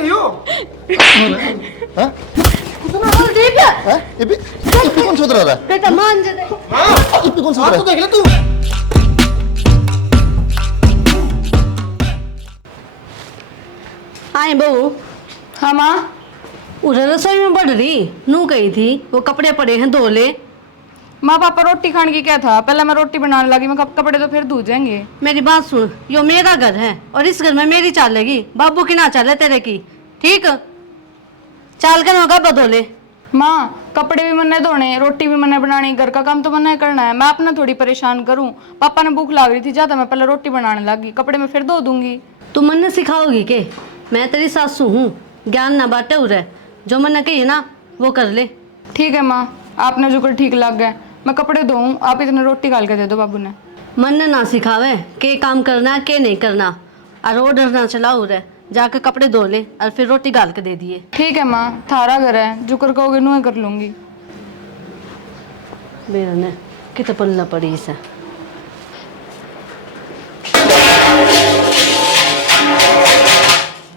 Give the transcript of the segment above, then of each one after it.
यो हां कुछ ना बोल दे क्या हां ये भी कौन सुधर रहा है बेटा मान जा दे हां ये भी कौन सुधर रहा तू देख ले तू आए बहू। हाँ माँ। उधर रसोई में बढ़ रही नू गई थी वो कपड़े पड़े हैं धो ले। माँ पापा रोटी खाने की क्या था, पहले मैं रोटी बनाने लगी, मैं कपड़े तो फिर धो जाएंगे। मेरी बात सुन, यो मेरा घर है और इस घर में मेरी चालेगी, बाबू की ना चाले तेरे की। ठीक चाल कर होगा बदोले। माँ कपड़े भी मन्ने धोने, रोटी भी मन्ने बनानी, घर का काम तो मन्ने करना है। मैं अपना थोड़ी परेशान करूँ। पापा ने भूख लग रही थी ज्यादा, मैं पहले रोटी बनाने लगी, कपड़े में फिर धो दूंगी। तू मन सिखाओगी के? मैं तेरी सासू हूँ, ज्ञान ना बांटे उरे, जो मन कही ना वो कर ले। ठीक है माँ, आपने जो कर ठीक लग गया। मैं कपड़े धोऊं, आप इतने रोटी गाल के दे दो बाबू ने। मन ना सिखावे के काम करना के नहीं करना, और ऑर्डर ना चलाओ उरे, जाके कपड़े धो ले और फिर रोटी गाल के दे दिए। ठीक है माँ, थारा घर है, जो कर कहोगे नुए कर लूंगी। मेरा ने कितना पल्ला पड़ी इसे।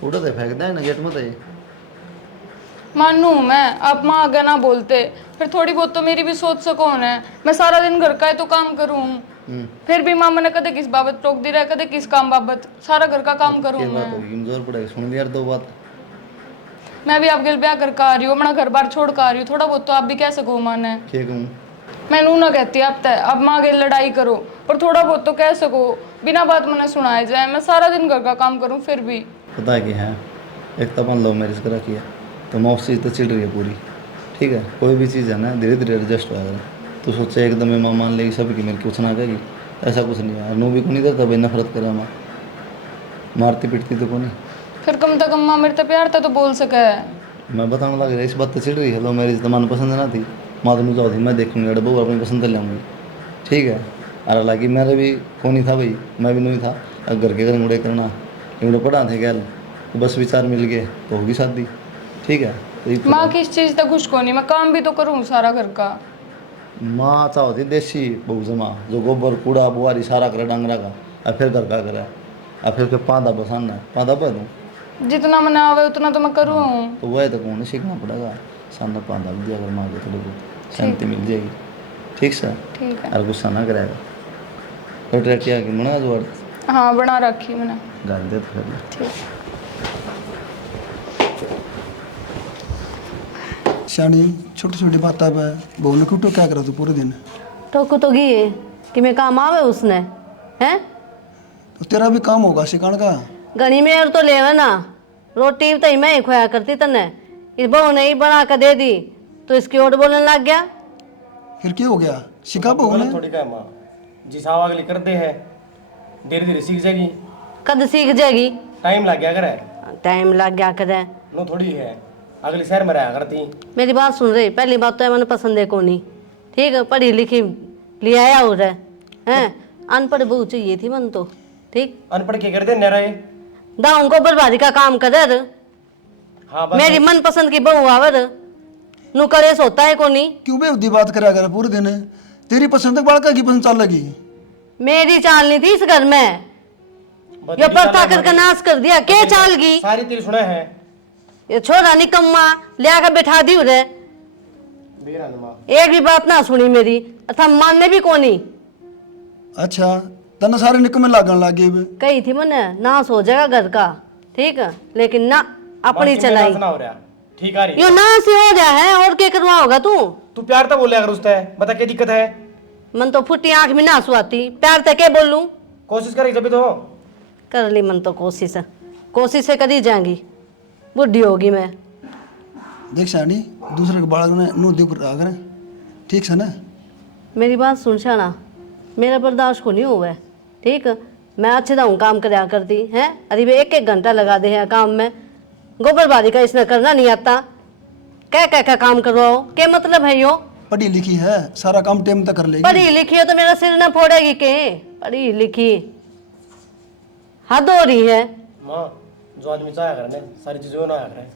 उड़ा दे फेंक दे ना गेट मत है मानू मैं, आप माँ आगे ना बोलते, फिर थोड़ी बहुत तो मेरी भी सोच सको है। मैं सारा दिन घर का है तो काम करूँ, फिर भी माँ मैंने कदे किस बाबत टोक दी रहा है, कदे किस काम बाबत, सारा घर का काम करूँ मैं। जोर पड़ेगा सुन यार दो बात। मैं भी आपके ब्याह कर आ रही हूँ, अपना घर बार छोड़ कर आ रही हूँ, थोड़ा बहुत तो आप भी कह सको माँ ने। ठीक हूँ मैं नू ना कहती अब तक, अब माँ आगे लड़ाई करो, पर थोड़ा बहुत तो कह सको, बिना बात मैंने सुनाए जाए। मैं सारा दिन घर का काम करूँ फिर भी। पता है कि है एक तो अपन लव मैरिज करा किया तो मौत चीज़ तो चिड़ रही है पूरी। ठीक है कोई भी चीज़ है ना धीरे धीरे एडजस्ट होगा। तो सोचे एकदम में माँ मान लेगी सब की मेरे कुछ ना कहेगी, ऐसा कुछ नहीं है। नू भी को नहीं देता भाई नफरत करे माँ, मारती पिटती तो को नहीं। फिर कम तक माँ मेरे तो प्यार था तो बोल सके। मैं बताने लग रहा इस बात तो चिड़ रही है। लव मैरिज तो मन पसंद ना थी, माँ तो जाओ थी मैं देखूँगी अरे बहू अपनी पसंद कर लाऊंगी। ठीक है और हालांकि मेरा भी कौन ही था भाई, मैं भी नहीं था। अब घर के घर मुड़े करना इमड़े पढ़ा थे गैल तो बस विचार मिल गए तो होगी शादी। ठीक है तो माँ किस चीज़ तक खुश को नहीं, मैं काम भी तो करूँ सारा घर का। माँ चाहो थी देसी बहू जमा जो गोबर कूड़ा बुआरी सारा करे डांगरा का, और फिर घर का करे, और फिर पाँदा बसाना है पाँदा पा दूँ जितना मना आवे उतना तो मैं करूँ। तो वह तो कौन सीखना पड़ेगा। सामने पाँदा दिया अगर माँ को थोड़ी बहुत शांति मिल जाएगी। ठीक सर ठीक है। और गुस्सा ना करेगा। रोटी रटी आके मना जो हाँ बना रखी मैंने। डाल दे तो फिर ठीक। शानी छोटी छोटी बात है बहू ने क्यों क्या करा तू पूरे दिन? टोकू तो गई है कि मैं काम आवे उसने हैं। तो तेरा भी काम होगा सिखाने का। गनी में और तो लेवा ना, रोटी तो मैं ही खोया करती तने, इस बहू ने ही बना कर दे दी तो इसकी ओर बोलने लग गया। फिर क्या हो गया? सिखा बहू ने। थोड़ी का माँ जिस हवा अगली करते हैं धीरे धीरे सीख जाएगी। कद सीख जाएगी? टाइम लग गया करे। टाइम लग गया करे नो थोड़ी है अगली शहर में रहा करती। मेरी बात सुन रही, पहली बात तो है मैंने पसंद है को नहीं। ठीक है पढ़ी लिखी ले आया हो रहा है, अनपढ़ बहू चाहिए थी मन तो। ठीक अनपढ़ क्या करते न रहे दाऊं को बर्बादी का काम कर। हाँ बस मेरी मन पसंद की बहू आवर नू कलेश होता है को नहीं। क्यों बेवदी बात करा कर पूरे दिन? तेरी पसंद तक बालका की पसंद चल लगी। मेरी चाल नहीं थी इस घर में, ये प्रथा करके नाश कर दिया। क्या चाल की? सारी तेरी सुना है। ये छोरा निकम्मा ले आकर बैठा दी उरे, एक भी बात ना सुनी मेरी, अथा मानने भी कोनी। अच्छा तना सारे निकम में लागन लग गए। कही थी मैंने नाश हो जाएगा घर का, ठीक है, लेकिन ना अपनी चलाई। हो रहा ठीक आ रही यो नाश ही हो गया है और क्या करवा होगा तू? तू प्यार तो बोले अगर उससे बता क्या दिक्कत है? मन तो फुटी आंख में नासू आती, प्यार तक के बोलूं? कोशिश करेगी जब तो कर ली मन तो कोशिश से करी जाएंगी, बुढ़ी होगी मैं। देख शानी दूसरे के बालक ने नो दिख रहा ठीक है ना। मेरी बात सुन शाना, मेरा बर्दाश्त को नहीं हुआ है। ठीक मैं अच्छे दाऊँ काम कराया करती है, अरे वे एक घंटा लगा दे है काम में। गोबर बारी का इसने करना नहीं आता, क्या क्या क्या काम करवाओ, क्या मतलब है यो? पढ़ी लिखी है सारा काम टाइम तक कर लेगी। पढ़ी लिखी है तो मेरा सिर न फोड़ेगी के? पढ़ी लिखी हद हो रही है। माँ जो आदमी चाहे करने सारी चीजें ना करे।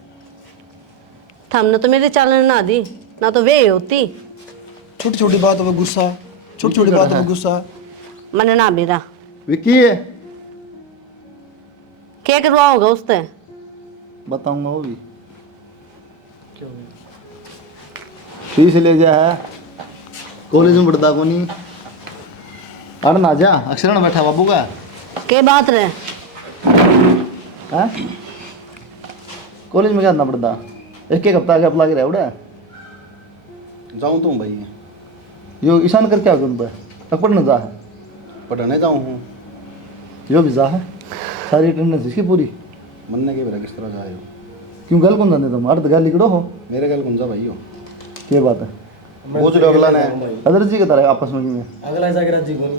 हमने तो मेरी चालन ना दी ना तो वे होती। छोटी छोटी बात पे गुस्सा, छोटी छोटी बात पे गुस्सा। मन ना मेरा विक्की है क्या करवाओगे उससे? बताऊंगा वो भी। क्यों? फीस ले जा है कॉलेज में पढ़ता को नहीं। अरे ना जा अक्षरण बैठा बाबू का के बात रहे है कॉलेज में क्या करना पड़ता। एक एक हफ्ता गैप लग रहा है उड़ा जाऊँ तो भाई यो ईशान कर क्या करूँ अब पढ़ने जा है पढ़ने जाऊँ हूँ यो भी जा है सारी अटेंडेंस इसकी पूरी मनने के बेरा किस तरह जाए हो क्यों गल कौन जाने तुम अर्ध गाली करो हो मेरे गल कौन जा भाई हो क्या बात है बोझ लो अगला ने अदर जी के तरह आपस में क्यों अगला जाके राजी कौन?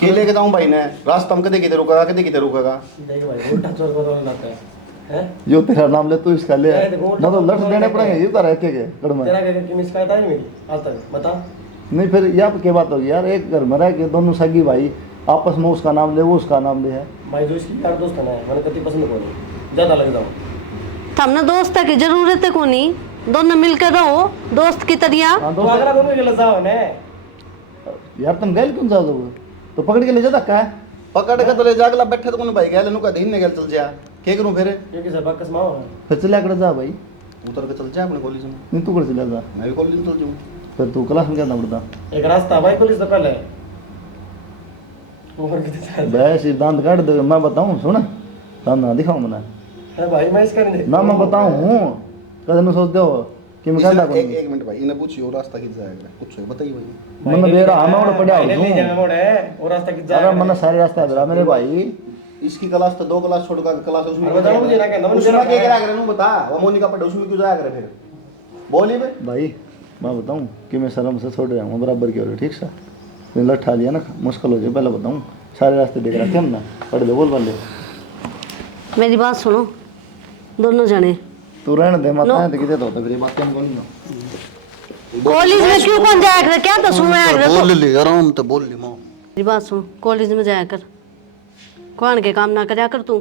के लेके जाऊँ भाई ने रास्ता में कदे किधर रुकेगा कदे किधर रुकेगा देख भाई उल्टा चोर को लाता है हैं? जो तेरा नाम ले तू इसका ले अरे देखो, ना तो लठ देने पड़ेंगे ये तारा एक एक कड़मा तेरा क्या की शिकायत आई मेरी आज तक बता। नहीं फिर यहाँ क्या बात होगी यार एक घर में रह के दोनों सगी भाई आपस में उसका नाम ले वो उसका नाम ले है भाई जो इसकी यार दोस्त है ना मैंने कति पसंद को नहीं ज्यादा लग जाऊँ हमने दोस्त की जरूरत है कोनी दोनों मिलकर रहो दोस्त की तरह। हाँ तो दोस्त अगला दोनों के लिए जाओ ने यार तुम गैल क्यों जाओ तो पकड़ के ले जा धक्का है पकड़ के तो ले जा अगला बैठे तो कौन भाई गया लेनु का दिन ने गल चल जा के करूँ फिर क्योंकि सब बकस माओ है। फिर चलिया कर जा भाई उतर के चल जा अपने कॉलेज में नहीं तू कर चलिया जा मैं भी कॉलेज में चल जाऊँ फिर तू क्लास में क्या करना पड़ता एक रास्ता भाई पुलिस तो पहले और कितने चाहे बस ये दांत काट दे मैं बताऊँ सुन दांत ना दिखाऊँ मैंने है भाई मैं इसका नहीं ना मैं बताऊँ हूँ कदम सोच दो कि मैं कहता एक एक मिनट भाई इन्हें पूछियो रास्ता किधर जाएगा कुछ बताइए भाई मैंने बेरा हमें और पड़ा नहीं हूँ जाना मोड़ है और रास्ता की जा अरे मैंने सारे रास्ते बेरा मेरे भाई इसकी क्लास तो 2 क्लास छोड़ कर क्लास उसमें अरे बताओ मुझे ना कहना मुझे उसमें क्या करा करे नु बता वो मोनिका पढ़े उसमें क्यों जाया करे फिर बोली बे भाई मैं बताऊँ कि मैं शर्म से छोड़ रहा हूँ बराबर की हो रही ठीक सा तो लठा लिया ना मुश्किल हो जाए पहले बताऊँ सारे रास्ते देख रहा क्या ना पढ़ दे बोल पहले मेरी बात सुनो दोनों जने तू रहने दे मत आए तो किधर होता फिर ये बात क्या बोलूँ कॉलेज में क्यों कौन जाया कर क्या तो सुनो यार बोल ले आराम तो बोल ले मां मेरी बात सुन कॉलेज में जाया कर कौन के काम ना करया कर तू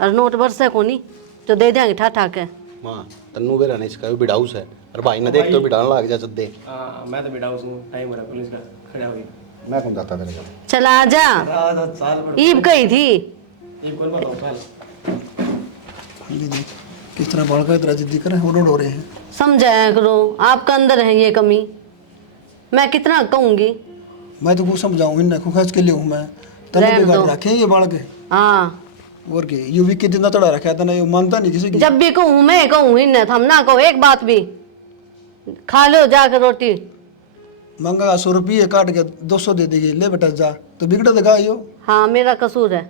और नोट बरसे कोनी जो दे देंगे ठा ठा के मां तन्नू बेरा ने इसका भी बिडाउस है और भाई ने देख तो बिडान लाग जा चद्दे हां मैं तो बेटा हूं टाइम हो रहा पुलिस का खड़ा हो गया मैं कौन जाता तेरे साथ चला आ जा रात साल भर ईब गई थी ये कौन बताओ पहले ये देख किस तरह बाल का इतना जिद्दी कर उड़ हो रहे हैं। समझाया करो आपका अंदर है ये कमी मैं कितना कहूंगी। मैं तो कुछ समझाऊँ इन खुखास के लिए हूँ मैं तने रहने बिगाड़ दो। रखे हैं ये बाल के हाँ और के यू भी के जितना तड़ा रखा है तना ये मानता नहीं किसी की। जब भी कहूँ मैं कहूँ इन्हें हम ना कहो एक बात भी खा लो जाकर रोटी मंगा 100 रुपये काट के 200 दे देगी ले बेटा जा तो बिगड़ देगा यो। हाँ मेरा कसूर है।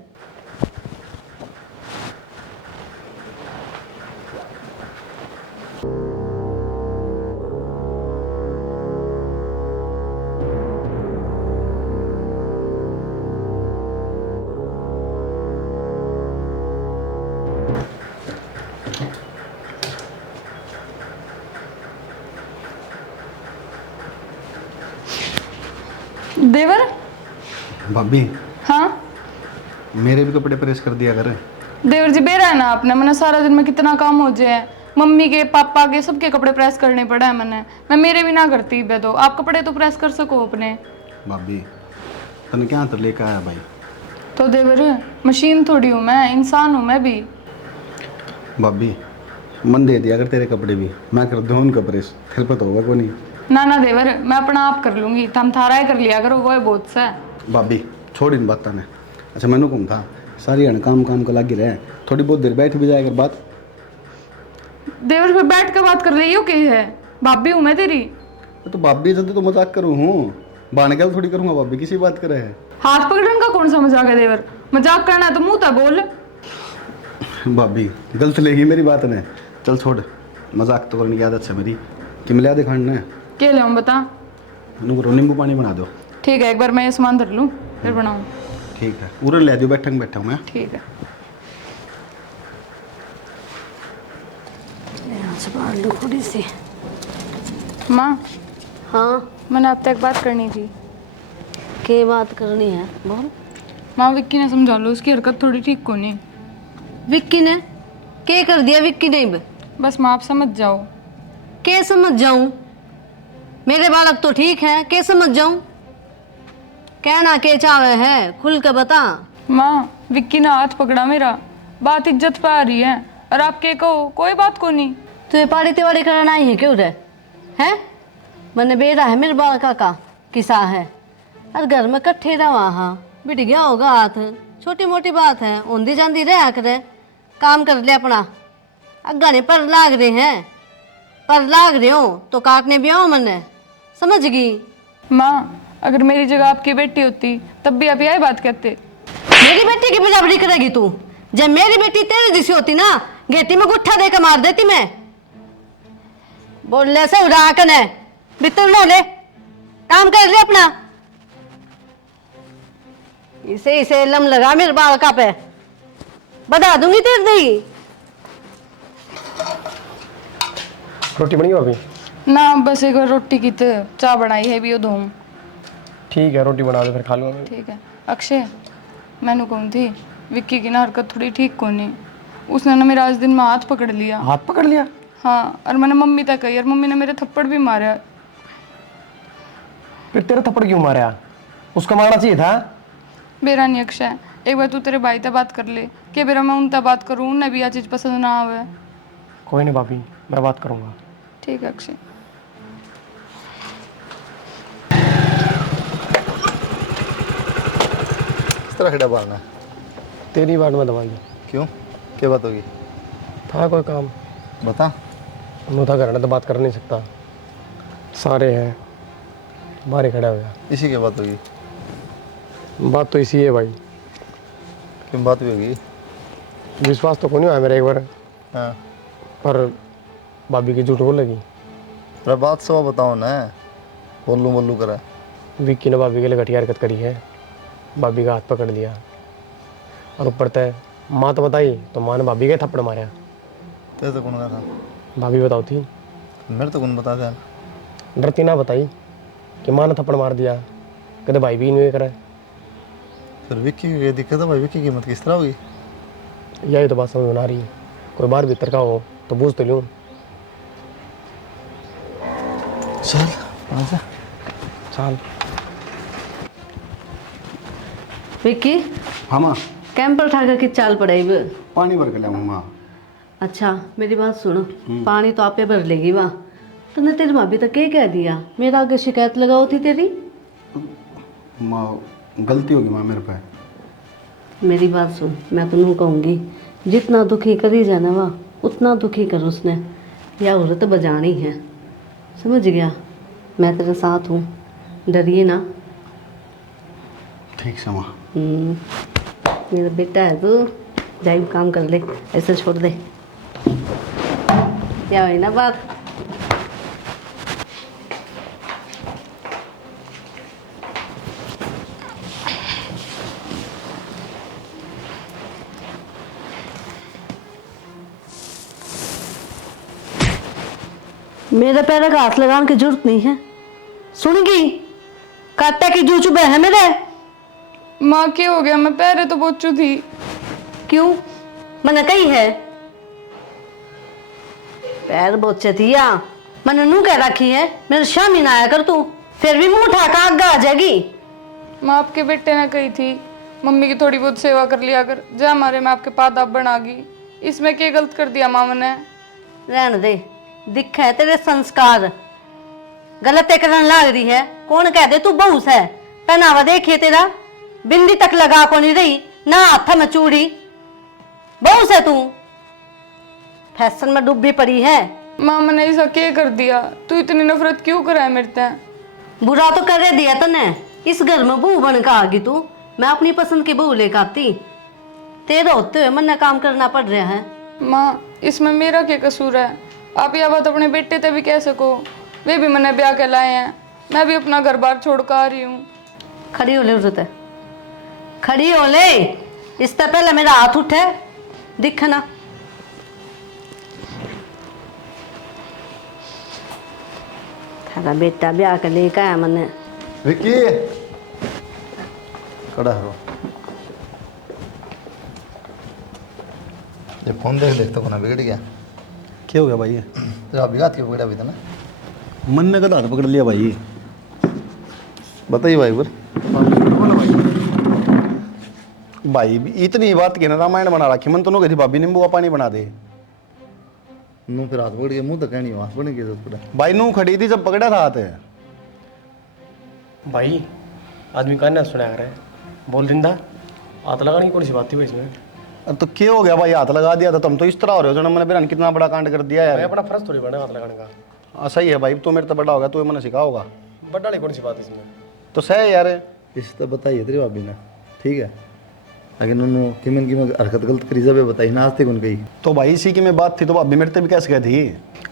देवर भाभी हाँ मेरे भी कपड़े प्रेस कर दिया कर देवर जी बेरा है ना आपने मैंने सारा दिन में कितना काम हो जाए मम्मी के पापा के सबके कपड़े प्रेस करने पड़े हैं मैंने मैं मेरे भी ना करती बे तो आप कपड़े तो प्रेस कर सको अपने। भाभी तने क्या तो लेकर आया भाई तो देवर मशीन थोड़ी हूँ मैं इंसान हूँ मैं भी। भाभी मन दे दिया अगर तेरे कपड़े भी मैं कर दूँ उनका प्रेस फिर पता होगा को नहीं। ना ना देवर मैं अपना आप कर लूंगी तुम थारा ही कर लिया करो वो है बहुत सा है। भाभी छोड़ इन बात ने अच्छा मैंने कौन था सारी हन काम काम को लगी रहे थोड़ी बहुत देर बैठ भी जाए अगर बात देवर फिर बैठ कर बात कर रही हो की है भाभी हूँ मैं तेरी। तो भाभी जल्दी तो मजाक करूँ हूँ बाण गल थोड़ी करूँगा भाभी किसी बात करे है हाथ पकड़ने का कौन सा मजाक है देवर मजाक करना है तो मुंह तक बोल। भाभी गलत लेगी मेरी बात ने चल छोड़ मजाक तो करने की आदत है मेरी कि मिला दे खाने के ले हम बता। नींबू पानी बना दो ठीक है एक बार मैं ये सामान धर लूँ फिर बनाऊँ। ठीक है पूरा ले दो बैठा बैठा हूँ मैं ठीक है यहाँ से बाहर लो थोड़ी सी। माँ हाँ मैंने अब तक बात करनी थी। के बात करनी है बोल। माँ विक्की ने समझा लो उसकी हरकत थोड़ी ठीक को नहीं। विक्की ने के कर दिया विक्की ने बे? बस माँ आप समझ जाओ। के समझ जाऊं मेरे बालक तो ठीक है के समझ जाऊं कहना के चावे है खुल के बता। माँ विक्की ने हाथ पकड़ा मेरा बात इज्जत पे आ रही है और आप के कहो कोई बात को नहीं। तुझे पाड़ी तिवाड़ी करना ही है क्यों रे? हैं मैंने बेरा है मेरे बाल का किसा है और घर में कट्ठे रहा वहाँ बिट गया होगा हाथ, छोटी मोटी बात है, ऊंधी जांदी रहा करे, काम कर ले अपना। अगाने पर लाग रहे हैं, पर लाग रहे हो तो काटने भी आओ मैंने, समझ गई? माँ अगर मेरी जगह आपकी बेटी होती तब भी आप यही बात कहते। मेरी बेटी की बराबरी करेगी तू? जब मेरी बेटी तेरे जैसी होती ना, गेटी में गुट्ठा देकर मार देती मैं। बोलने से उड़ा कर है बितर लो ले, काम कर ले अपना। इसे लम लगा मेरे बाल का पे, बता दूंगी तेरे दी। रोटी बनी भाभी? ना बस एक बार रोटी की तो चाय बनाई है भी दो। ठीक है रोटी बना दो फिर खा लूँगा मैं। ठीक है। अक्षय मैंने कौन थी विक्की की ना हरकत थोड़ी ठीक को नहीं, उसने ना मेरा आज दिन में हाथ पकड़ लिया। हाथ पकड़ लिया? हाँ और मैंने मम्मी तक कही और मम्मी ने मेरे थप्पड़ भी मारा। फिर तेरा थप्पड़ क्यों मारा? उसको मारना चाहिए था। बेरा नहीं अक्षय, एक बार तू तेरे भाई से बात कर ले कि बेरा मैं उनसे बात करूँ, उन्हें भी यह चीज़ पसंद ना आवे। कोई नहीं भाभी, मैं बात करूँगा। ठीक है अक्षय। किस तरह खड़ा बारना है? तेरी बात में दबाई क्यों, क्या बात होगी? था कोई काम? बता। उन्होंने था करना तो बात कर नहीं सकता, सारे हैं बाहर खड़ा हुआ। इसी की बात होगी? बात तो इसी है भाई। क्यों बात भी होगी? विश्वास तो को नहीं हुआ मेरा एक बार, हाँ पर भाभी की झूठ बोल लगी। अरे बात सब बताओ ना, बोलूँ करा। विक्की ने भाभी के लिए घटिया हरकत करी है, भाभी का हाथ पकड़ लिया और ऊपर तय माँ तो बताई तो माँ ने भाभी के थप्पड़ मारा। तेरे तो कौन कहा था? भाभी बताओ थी। मेरे तो कौन बता था? डरती ना बताई कि माँ ने थप्पड़ मार दिया, कहते भाई भी नहीं करे। फिर विक्की की ये दिक्कत है भाई, विक्की की कीमत किस तरह होगी? यही तो बात समझ में आ रही है। कोई बाहर भीतर का हो तो बूझ तो लूँ। चल आजा। चल विक्की हाँ माँ, कैंपर ठाकर की चाल पड़ेगी। पानी भर के लाऊँ माँ। अच्छा मेरी बात सुनो, पानी तो आपे भर लेगी वाह। तूने तेरी भाभी तक क्या कह दिया? मेरा आगे शिकायत लगाओ थी तेरी। माँ गलती होगी माँ मेरे पे। मेरी बात सुन, मैं तुम्हें कहूँगी जितना दुखी करी जाना वाह उतना दुखी कर उसने, या औरत बजानी है, समझ गया? मैं तेरे साथ हूँ, डरिए ना। ठीक से माँ। मेरा बेटा है तू, जाइए काम कर ले, ऐसे छोड़ दे। क्या हुई ना बात? मेरे पैर का हाथ लगाने की जरूरत नहीं है, सुनगी? काटा की जू चुबे है मेरे। माँ क्या हो गया? मैं पैरे तो बोचू थी। क्यों? मैंने कही है पैर बोचे थी या मैंने नू कह रखी है मेरे शामी ना आया कर तू, फिर भी मुंह उठा कर आगे आ जाएगी। माँ आपके बेटे ने कही थी मम्मी की थोड़ी बहुत सेवा कर लिया कर, जा हमारे मैं आपके पादाब बना गई। इसमें क्या गलत कर दिया माँ ने? रहने दे, दिखा है तेरे संस्कार, गलत करने लग रही है। कौन कह दे तू बहू है? पहनावा देखिए तेरा, बिंदी तक लगा को नहीं रही ना, हाथ में चूड़ी। बहू है तू, फैशन में डूबी पड़ी है। माँ मैंने ऐसा क्या कर दिया? तू इतनी नफरत क्यों करा है मेरे से? बुरा तो कर दिया तने, इस घर में बहू बन कर आ गई तू। मैं अपनी पसंद की बहू लेकर आती, तेरे होते हुए मन काम करना पड़ रहा है। माँ इसमें मेरा क्या कसूर है? आप यह बात अपने बेटे से भी कह सको, वे भी मैंने ब्याह के लाए हैं, मैं भी अपना घर बार छोड़ कर आ रही हूँ। खड़ी हो ले उर्रत है, खड़ी हो ले, इससे पहले मेरा हाथ उठे दिखना। थारा बेटा ब्याह के लेकर आया मैंने। विक्की खड़ा है। ये फोन देख तो कोना बिगड़ गया। क्या हो गया भाई? तेरा अभी हाथ क्यों पकड़ा भी था ना? मन ने गलत हाथ पकड़ लिया भाई। बताइए भाई। भाई इतनी बात की ना रामायण बना रखी मन तो नो कही भाभी नींबू का पानी बना दे। नू फिर हाथ पकड़ के मुंह तक कहनी हाथ पकड़ने की जरूरत पड़ा। भाई नू खड़ी थी जब पकड़ा था हाथ। भाई आदमी का ना सुना रहा है, बोल दिन था हाथ लगाने की कौन सी बात थी भाई इसमें? अब तो क्या हो गया भाई, हाथ लगा दिया था तुम तो इस तरह हो रहे हो जो मैंने बिरन कितना बड़ा कांड कर दिया भाई यार। अपना फर्ज थोड़ी बना हाथ लगाने का। हाँ सही है भाई, तू मेरे तो बड़ा होगा, तू मैंने सिखा होगा बड़ा वाली कौन सी बात है इसमें? तो सही यार। इस तो बताइए तेरी भाभी ने, ठीक है, लेकिन उन्होंने किमन की हरकत गलत करी जब बताई ना आज तक उन कही। तो भाई इसी की मैं बात थी तो भाभी मेरे भी कैसे कहती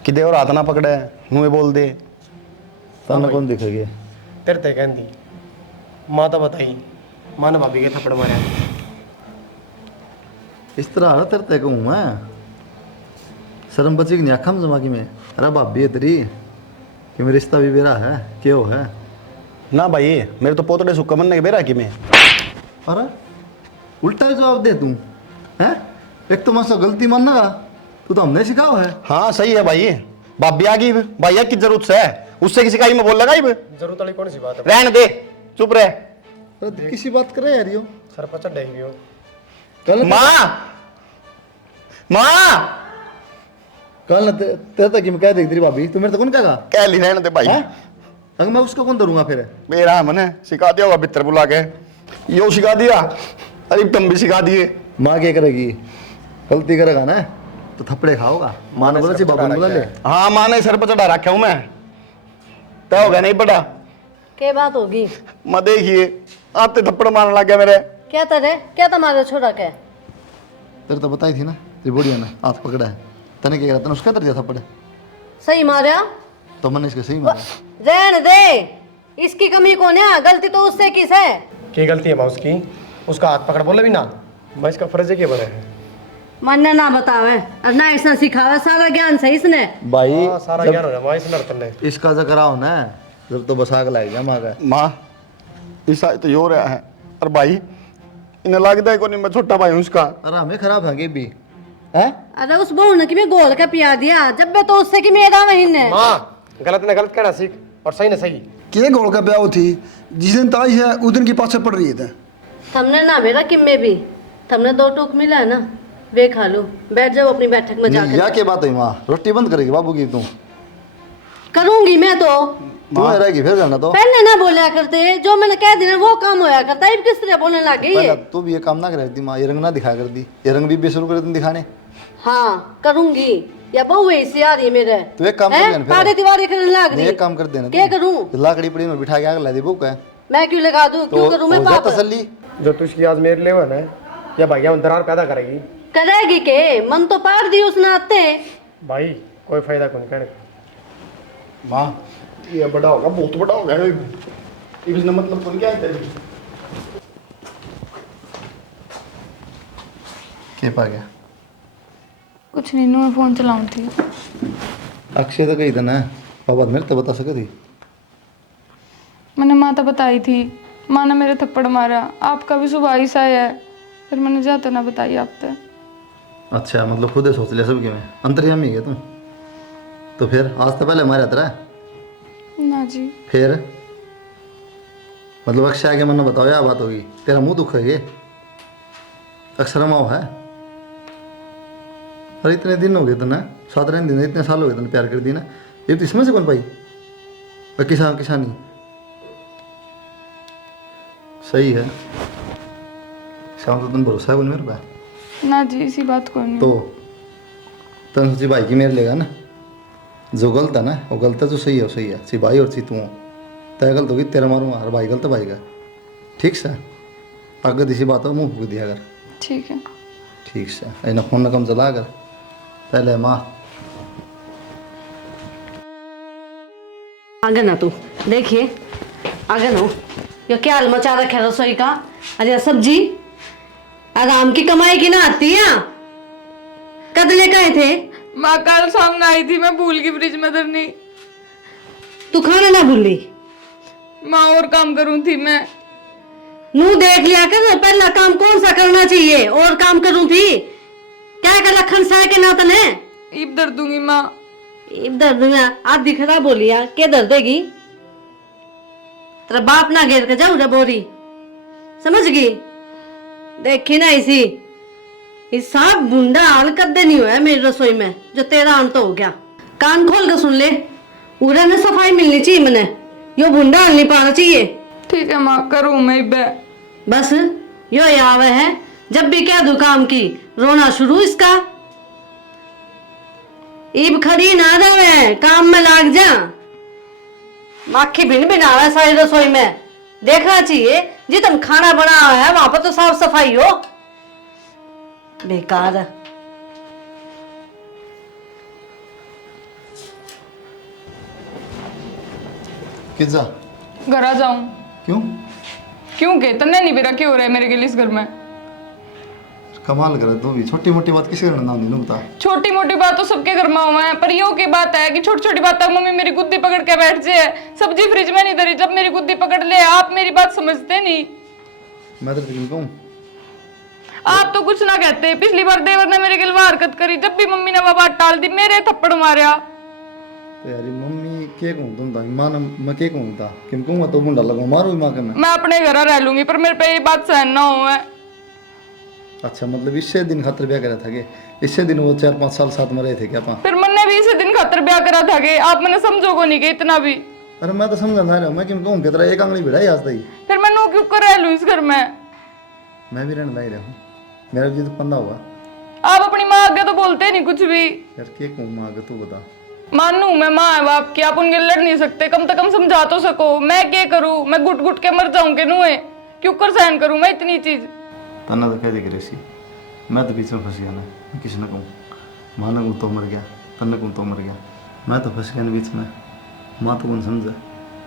कि दे और हाथ ना पकड़े मुँह बोल दे। तन्ना कौन दिखेगी? तेरे ते कहती माँ तो बताई, माँ ने भाभी के थप्पड़ मारे। इस तरह हारा तेरे कहूँ मैं, शर्म बची कि नहीं आखा में जमाकी में? अरे भाभी है तेरी कि मेरा रिश्ता भी बेरा है, क्यों है? ना भाई मेरे तो पोतड़े सुक्का मन के बेरा कि मैं। अरे उल्टा ही जवाब दे तू हैं? एक तो मसा गलती मानना तू तो हमने सिखाओ है। हाँ सही है भाई, भाभी आ गई भैया की जरूरत से है, उससे किसी का ही मैं बोल लगा जरूरत वाली कौन सी बात है? रहने दे, चुप रहे। अरे किसी बात करे यार यो सर पर चढ़ जाएगी वो। कल माँ कल न तेरे तक मैं कह देगी तेरी भाभी, तू मेरे तो कौन कहेगा? कह ली रहने दे भाई। अगर मैं उसको कौन धरूंगा फिर? मेरा मैंने सिखा दिया होगा भीतर बुला के, यो सिखा दिया, अरे तुम भी सिखा दिए। माँ क्या करेगी? गलती करेगा ना तो थप्पड़े खाओगा। माँ ने बोला ची बाबू ने बोला ले। हाँ माँ ने सर पर चढ़ा रखा हूँ मैं, तय हो गया नहीं बड़ा। क्या बात होगी? मैं देखिए आते थप्पड़ मारने लग गया मेरे। क्या तरह क्या तुम्हारा छोरा क्या? तेरे तो बताई थी ना तेरी बुढ़िया ने हाथ पकड़ा है, तने क्या करा? तने उसका तर दिया थप्पड़ सही मारा तो मैंने इसके सही मारा। रहने दे, इसकी कमी कौन है? गलती तो उससे किस है? क्या गलती है माँ उसकी? उसका हाथ पकड़ बोले भी ना, मैं इसका फर्ज है क्या बने है? मन ना बतावे और ना ऐसा सिखावे, सारा ज्ञान सही इसने। भाई हाँ, सारा ज्ञान हो रहा माँ इस नर्तन ने। इसका जिक्र आओ ना जब तो बसाक लग गया माँ का। माँ ईसा तो यो रहा है, और भाई इन्हें लगता है को नहीं मैं छोटा भाई हूँ उसका। अरे हमें खराब है भी है। अरे उस बहू ने कि मैं गोल का पिया दिया, जब मैं तो उससे कि मेरा महीने। माँ गलत ने गलत कहना सीख और सही ने सही। के गोल का ब्याह थी जिस दिन ताई है उस दिन की पाछे पड़ रही है। हमने ना मेरा किम्मे भी हमने 2 टूक मिला है ना, वे खा लो, बैठ जाओ अपनी बैठक में या जाकर। क्या बात है माँ? रोटी बंद करेगी बाबू की तू? करूंगी मैं तो। तू रहेगी फिर जाना तो। पहले ना बोला करते, जो मैंने कह दिया वो काम होया करता है, किस तरह बोलने लग गई पहले है? तू भी ये काम ना करती माँ, ये रंग ना दिखा कर दी, ये रंग भी शुरू कर दी दिखाने। हाँ करूंगी, या बहू ऐसी आ रही है मेरे। तू एक काम कर हैं? देना फिर। पारे दीवारी करने लग नहीं रही। एक काम कर देना, क्या करूं? लाकड़ी पड़ी में बिठा के आग ला दी बुक है मैं क्यों लगा दूं? तो क्यों करूं मैं हो जा पाप? तसल्ली। जो तुझकी आज मेरे लिए है या भैया में दरार पैदा करेगी। करेगी के? मन तो पार दी उसने आते। भाई कोई फायदा कौन कहने का। माँ ये बड़ा होगा, बहुत बड़ा हो गया इसने, मतलब कौन क्या है तेरी? क्या पा गया? कुछ नहीं, मैं फोन चलाऊं थी। अक्षय तो कही था ना पापा मेरे तो बता सके थी। मैंने माँ तो बताई थी, माँ ने मेरे थप्पड़ मारा, आपका भी सुबह ही सा है, फिर मैंने जाता ना बताई आपसे। अच्छा मतलब खुद ही सोच लिया सब कि मैं अंतर्यामी है तुम तो? फिर आज तो पहले मारा तेरा ना जी। फिर मतलब अक्षय आगे मन बताओ या बात होगी? तेरा मुंह दुख है ये अक्षरमाओ है। अरे इतने दिन हो गए थे ना, 7 दिन, इतने साल हो गए थे प्यार कर दी ना, ये तो इसमें से कौन पाई? और किसानी सही है। शाम तो तुम भरोसा है बोल मेरे पे ना जी, इसी बात को नहीं। तो तुम सोची भाई की मेरे लेगा ना, जो गलत है ना वो गलत है, जो सही है वो सही है। सी भाई और सी तू तय गलत होगी तेरा मारूंगा, और भाई गलत भाई का ठीक से अगर इसी बात हो मुँह फूक दिया कर। ठीक है। ठीक से इन्हें फोन न कम चला कर पहले माँ। आगे ना तू देखिए, आगे ना ये क्या हाल मचा रखा है रसोई का? अरे सब्जी आराम की कमाई की ना आती है। कद लेकर आए थे? माँ कल सामने आई थी, मैं भूल गई फ्रिज में धरनी। तू खाना ना भूली? माँ और काम करूँ थी मैं। नू देख लिया कर, पहला काम कौन सा करना चाहिए, और काम करूं थी क्या कर लखन सा के ना तने? ईब दर्द दूंगी माँ। इधर दुनिया आधी खराब बोलिया क्या दर्द देगी? तेरा बाप ना घेर के जाऊ रे बोरी, समझ गई? देखी ना इसी हिसाब बुंडा हाल कदे नहीं हुआ है मेरी रसोई में जो तेरा अंत हो गया। कान खोल के सुन ले, पूरा ने सफाई मिलनी चाहिए मैंने, यो बुंडा हाल नहीं पाना चाहिए। ठीक है माँ, करूँ मैं बे। बस यो आवे है, जब भी कह दू काम की रोना शुरू इसका। ईब खड़ी ना रहे, काम में लाग जा। माखी भिन भिन आवे सारी रसोई में, देखना चाहिए जितन खाना बना है वहां पर तो साफ सफाई हो। बेकार है। किजा घर आ जाऊं? क्यों? क्योंकि तन्ने नहीं बेरा क्यों हो रहा है मेरे के लिए इस घर में? कमाल कर तू भी, छोटी मोटी बात किसी करना नहीं बता। छोटी मोटी बात तो सबके घर में हुआ है, पर यो की बात है कि छोटी छोटी बात तक मम्मी मेरी गुद्दी पकड़ के बैठ जाए। सब्जी फ्रिज में नहीं धरी, जब मेरी गुद्दी पकड़ ले। आप मेरी बात समझते नहीं। मैं तो तुम कहूँ आप तो कुछ ना कहते। पिछली बार देवर ने मेरे गिलवा हरकत करी, जब भी मम्मी ने वो बात टाल दी, मेरे थप्पड़ मारा। तो यार मम्मी के कहूँ तुम था मां मैं के कहूँ था किम कहूँगा तो मुंडा लगवा मारो माँ के मैं अपने घर रह लूंगी, पर मेरे पे ये बात सहन ना हो। अच्छा मतलब इससे दिन खातर ब्याह करा था के? इससे दिन वो 4-5 साल साथ में रहे थे क्या? फिर मैंने भी इसी दिन खातर ब्याह करा था कि आप मैंने समझो को नहीं कि इतना भी। अरे मैं तो समझा ना रहा, मैं किम कहूँ कि तेरा एक आंगली भिड़ा आज तक। फिर मैं नो क्यों कर रह लूं इस घर में? मैं भी रहने लग रहा हूँ, मेरा भी तो पंदा हुआ। आप अपनी माँ आगे तो बोलते नहीं कुछ भी। यार के कहूँ माँ आगे तू बता। मानू मैं माँ है बाप की, आप उनके लड़ नहीं सकते, कम से कम समझा तो सको। मैं क्या करूँ? मैं घुट घुट के मर जाऊं के नुए? क्यों कर सहन करूँ मैं इतनी चीज? तना तो कह दे सी, मैं तो बीच में फंस गया ना। मैं किसी ने कहूँ माँ ने कहूँ तो मर गया, तन्ने कहूँ तो मर गया, मैं तो फंस गया ना बीच में। माँ तो कौन समझा,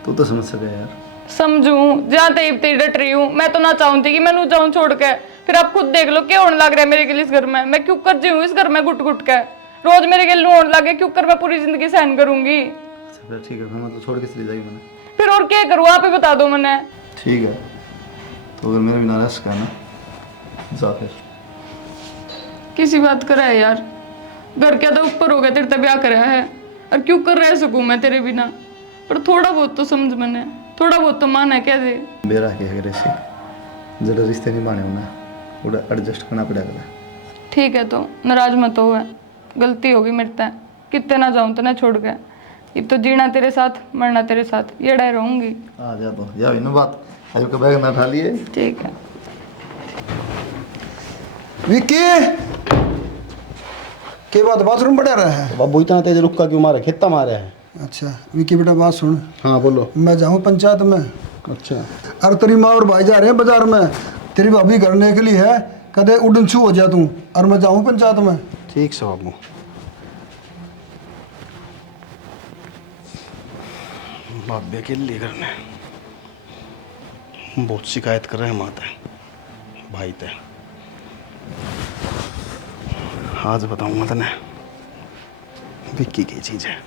तू तो समझ सके यार। समझू जहाँ तेब ते डट रही हूँ। मैं तो ना चाहूँ थी कि मैं नू जाऊँ छोड़ के। फिर आप खुद देख लो क्या होने लग रहा है मेरे के लिए इस घर में। मैं क्यों कर जी हूँ इस घर में घुट घुट के? रोज मेरे के लिए होने लगे, क्यों कर मैं पूरी जिंदगी सहन करूंगी? अच्छा फिर ठीक है, फिर मैं तो छोड़ के चली जाएगी मैंने। फिर और क्या करूँ, आप ही बता दो मैंने। ठीक है तो अगर मेरे बिना रह सका ना जा फिर। किसी बात करा है यार, घर क्या तो ऊपर हो गया, तेरे ब्याह करा है और क्यों कर रह सकूं मैं तेरे बिना? पर थोड़ा बहुत तो समझ मैंने, थोड़ा बहुत तो मान है क्या दे। मेरा क्या है सी, जरा रिश्ते नहीं माने होना, थोड़ा एडजस्ट करना पड़ेगा। ठीक है तो नाराज मत हो, है गलती होगी मेरे तय। कितने ना जाऊं तो ना छोड़ के। अब तो जीना तेरे साथ, मरना तेरे साथ, ये डर रहूंगी। आ जा तो या ना बात आज का बैग ना उठा लिए। ठीक है। विक्की के बात बाथरूम पड़ा रहा है? बाबू इतना तेज रुक्का क्यों मारे, खेता मारे है? अच्छा विक्की बेटा बात सुन। हाँ बोलो। मैं जाऊँ पंचायत में। अच्छा अरे तेरी माँ और भाई जा रहे हैं बाजार में, तेरी भाभी करने के लिए है, कदे उड़न छू हो जा तू, और मैं जाऊँ पंचायत में। ठीक से बाबू। बाबे के लिए करने बहुत शिकायत कर रहे हैं माता भाई ते। आज बताऊंगा तने विक्की की चीज है।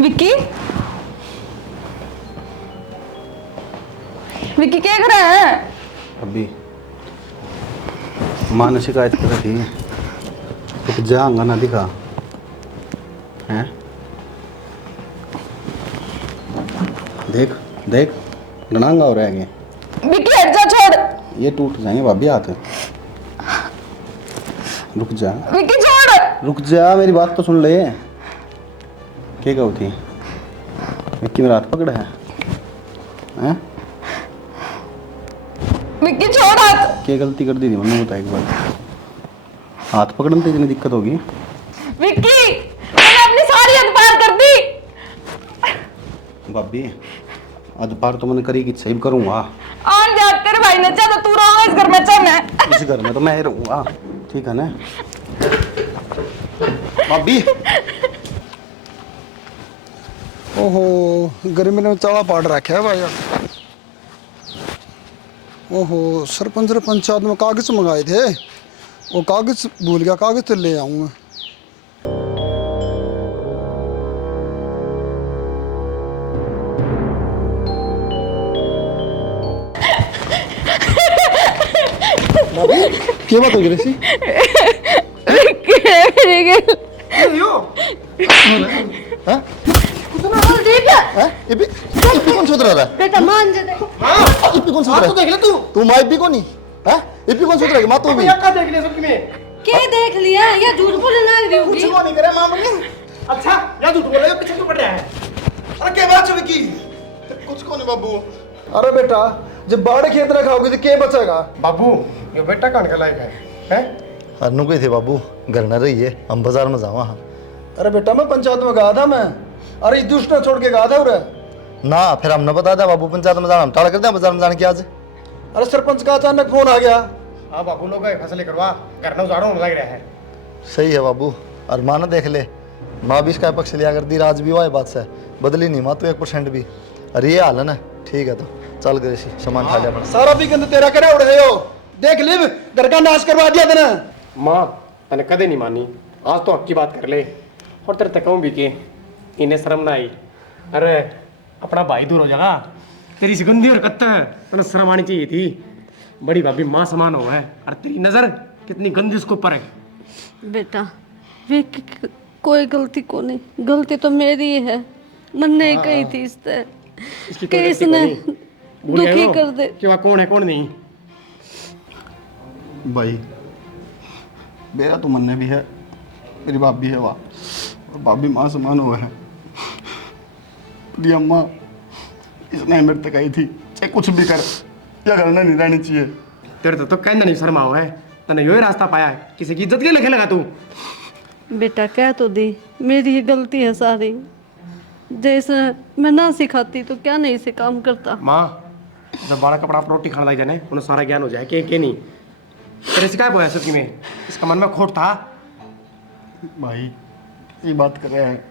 विक्की, विक्की क्या कर रहा है? अभी माँ ने शिकायत कर रही है तो जाऊंगा ना दिखा हैं। देख देख डनांगा हो रहा है। विक्की हट जा, छोड़। ये टूट जाएंगे भाभी हाथ। रुक जा विक्की छोड़। रुक जा, मेरी बात तो सुन ले। क्या कहू थी विक्की मेरा हाथ पकड़ा है हैं? विक्की छोड़ हाथ। क्या गलती कर दी थी मैंने बता एक बार। हाथ पकड़ने से इतनी दिक्कत होगी? विक्की मैंने अपनी सारी हद पार कर दी। भाभी आज पार तो मैंने करी कि सही करूँगा। आन जा, तेरे भाई ने चाहा तो तू रहा इस घर में, चाह मैं इस घर में तो मैं ही रहूँगा, ठीक है ना भाभी? ओहो गर्मी ने चाला पाट रखा है भाई। ओहो सरपंच ने पंचायत में कागज मंगाए थे, वो कागज भूल गया, कागज तो ले आऊँ मैं। क्या बात हो गई ऋषि? कौन सुधर रहा है? बेटा मान जा दे। इप्पी कौन सुधर रहा है? तू माँ इप्पी कौन ही? इप्पी कौन सुधर रहा है? माँ तू भी क्या देख लिया? ये झूठ बोलने लग रही होगी। नहीं करे माँ मुझे अच्छा या झूठ बोल रहे हो, पीछे क्यों पड़ रहा है? अरे क्या बात चल की? कुछ को नहीं बाबू। अरे बेटा जब बाड़े खेत रखाओगे तो क्या बचेगा? बाबू ये बेटा कौन का लायक है? हैं? हरनू कोई थे बाबू, घर न रही है, हम बाजार में जावा। हाँ अरे बेटा मैं पंचायत में गया था मैं। अरे इस दुष्ट ने छोड़ के गया था उरे। ना फिर हमने बता दिया बाबू, पंचायत में जाना हम टाल कर दिया बाजार में जाने की। आज अरे सरपंच का अचानक फोन आ गया। हाँ बाबू लोग फैसले करवा, घर ना उजाड़ो लग रहा है। सही है बाबू, और माँ ने देख ले, माँ भी इसका पक्ष लिया कर दी, राज भी हुआ है बात से, बदली नहीं माँ तू 1% भी। अरे ये हाल है ना, ठीक है तो चल गए सामान खा लिया अपना। सारा भी गंद तेरा करे उड़ गए हो। देख लिव घर का नाश करवा दिया तेने। माँ तने कदे नहीं मानी, आज तो हक की बात कर ले। और तेरे तक भी के इन्हें शर्म ना आई। अरे अपना भाई दूर हो जाएगा, तेरी सी गंदी हरकत है, तने शर्म आनी चाहिए थी। बड़ी भाभी माँ समान हो है, और तेरी नजर कितनी गंदी उसके ऊपर है। बेटा वे कोई गलती को नहीं, गलती तो मेरी ही है। मन नहीं कही थी इससे इसकी कि कोई गलती इसने नहीं। भूल गए दुखी हो कर दे। कि वह कौन है कौन नहीं। भाई मेरा तो मन भी है, मेरी बाप भी है वहाँ, और बाप भी माँ समान हुआ है। अम्मा इसने मेरे तक आई थी, चाहे कुछ भी कर, या करना नहीं रहनी चाहिए। तेरे तो कहना नहीं शर्मा हुआ है, तने यो ही रास्ता पाया है, किसी की इज्जत के लिखे लगा तू। बेटा कह तो दी मेरी ही गलती है सारी। जैसे मैं ना सिखाती तो क्या नहीं से काम करता। माँ जब बड़ा कपड़ा आप रोटी खाने लग जाने, उन्हें सारा ज्ञान हो जाए के नहीं। तेरे से क्या बोया सच में, इसका मन में खोट था। भाई ये बात कर रहे हैं,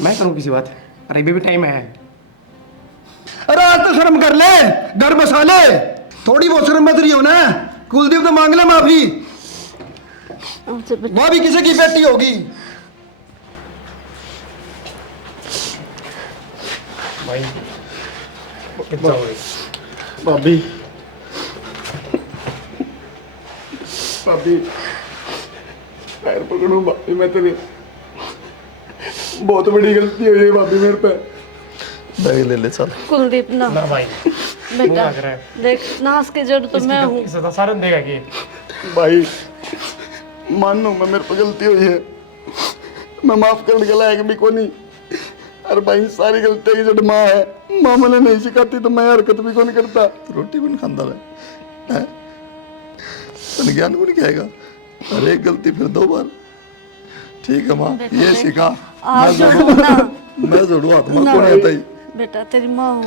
मैं करूँ किसी बात? अरे अभी भी टाइम है। अरे आज तो शर्म कर ले, घर बसा ले। थोड़ी बहुत शर्म मत रही हो ना। कुलदीप तो मांग ले माफी, अच्छा बेटा वह भी किसी की बेटी होगी। भाई जाओगे? भाभी भाभी पैर पकड़ो भाभी, मैं तेरी बहुत बड़ी गलती हुई है भाभी मेरे पे। बैग ले ले चल। कुलदीप ना ना भाई बेटा लग रहा है। देख नाश की जड़ तो मैं हूँ। सदा सारा देगा कि भाई मानो मैं, मेरे पे गलती हुई है, मैं माफ करने के लायक भी को नहीं। अरे भाई सारी गलती की जड़ माँ है, माँ मैंने नहीं सिखाती तो मैं हरकत भी को नहीं करता। रोटी भी नहीं खांदा है, तन ज्ञान को नहीं कहेगा। अरे एक गलती फिर 2 बार, ठीक है माँ ये सीखा। आज जोड़ू ना मैं जोड़ू हाथ माँ ना को नहीं आता ही। बेटा तेरी माँ हो,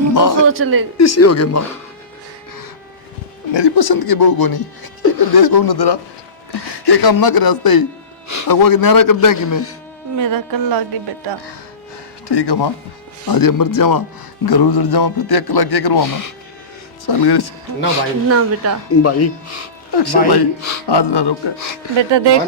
माँ तो सोच ले। इसी हो गए माँ, मेरी पसंद की बहू को नहीं, ये कर देश बहू न तेरा, ये काम ना करे हंसते ही अगवा के न्यारा कर दे कि मैं। मेरा कल लागी बेटा। ठीक है माँ, आज ये मर जावा, घर उजड़ जावा, फिर त्याग कला क्या करवा मैं। चल गए ना भाई। ना बेटा भाई अक्षय भाई आज ना रोके। बेटा देख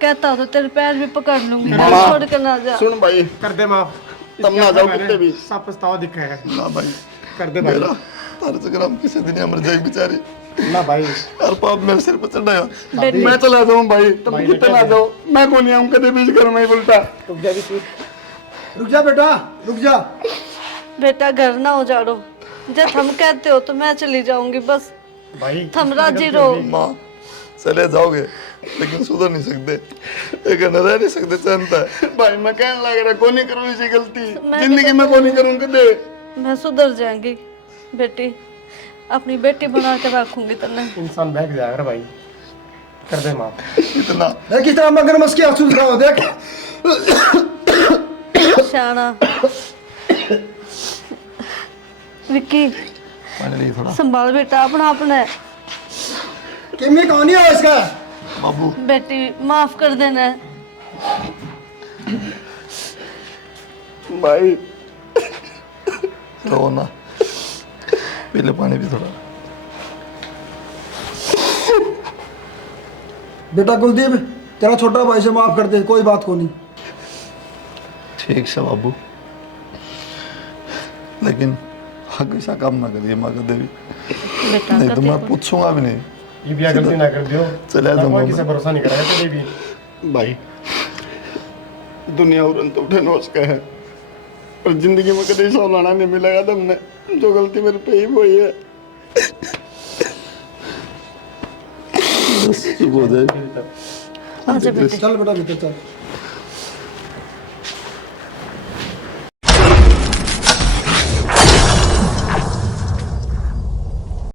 कहता हो तो तेरे पैर भी पकड़ लूंगी, मामा। छोड़ कर ना जा। सुन भाई, कर दे माफ, तब ना जाओ कुत्ते भी। सब पछतावा दिखा है। ना भाई कर दे भाई। मेरा तारे चक्कर हम किसी दिन मर जाएगी बेचारी, ना भाई और पाप मेरे सिर पर चढ़ाया। बेटी मैं चला जाऊँ भाई, तुम कितने ना जाओ, मैं को नहीं आऊँ कदे बीच घर में ही बोलता। रुक जा बेटा रुक जा। बेटा घर ना उजाड़ो, जब हम कहते हो तो मैं चली जाऊंगी बस। भाई थम राजी रहो। माँ चले जाओगे लेकिन सुधर नहीं सकते, एक न रह नहीं सकते चैनता है। भाई मैं कहने लग रहा को नहीं करूँ इसी गलती, मैं जिंदगी में को नहीं करूँ कदे। मैं सुधर जाएंगी बेटी, अपनी बेटी बना के रखूंगी तने। इंसान बहक जाएगा भाई, कर दे माफ। इतना देख किस तरह मगरमच्छ की आंसू दिखाओ देख। शाना विक्की पानी लिए थोड़ा। संभाल बेटा अपना अपना। किमी कौन ही हो इसका? बाबू बेटी माफ कर देना। भाई रो ना, पी ले पानी भी थोड़ा। बेटा कुलदीप, तेरा छोटा भाई से माफ कर दे, कोई बात को नहीं। ठीक से बाबू, लेकिन हक ऐसा काम ना करिए माँ कदे भी, बेटा नहीं तो मैं पूछूंगा भी नहीं। ये भी गलती ना कर दियो। चले जाऊंगा भगवान मैं। किसी भरोसा नहीं कराया कभी भी। भाई दुनिया उड़न तो उठे नोच का है, पर जिंदगी में कभी सौलाना नहीं मिलेगा तुमने। जो गलती मेरे पे ही हुई है। बस चुप हो जाए। अच्छा बेटे चल बेटा भीतर चल।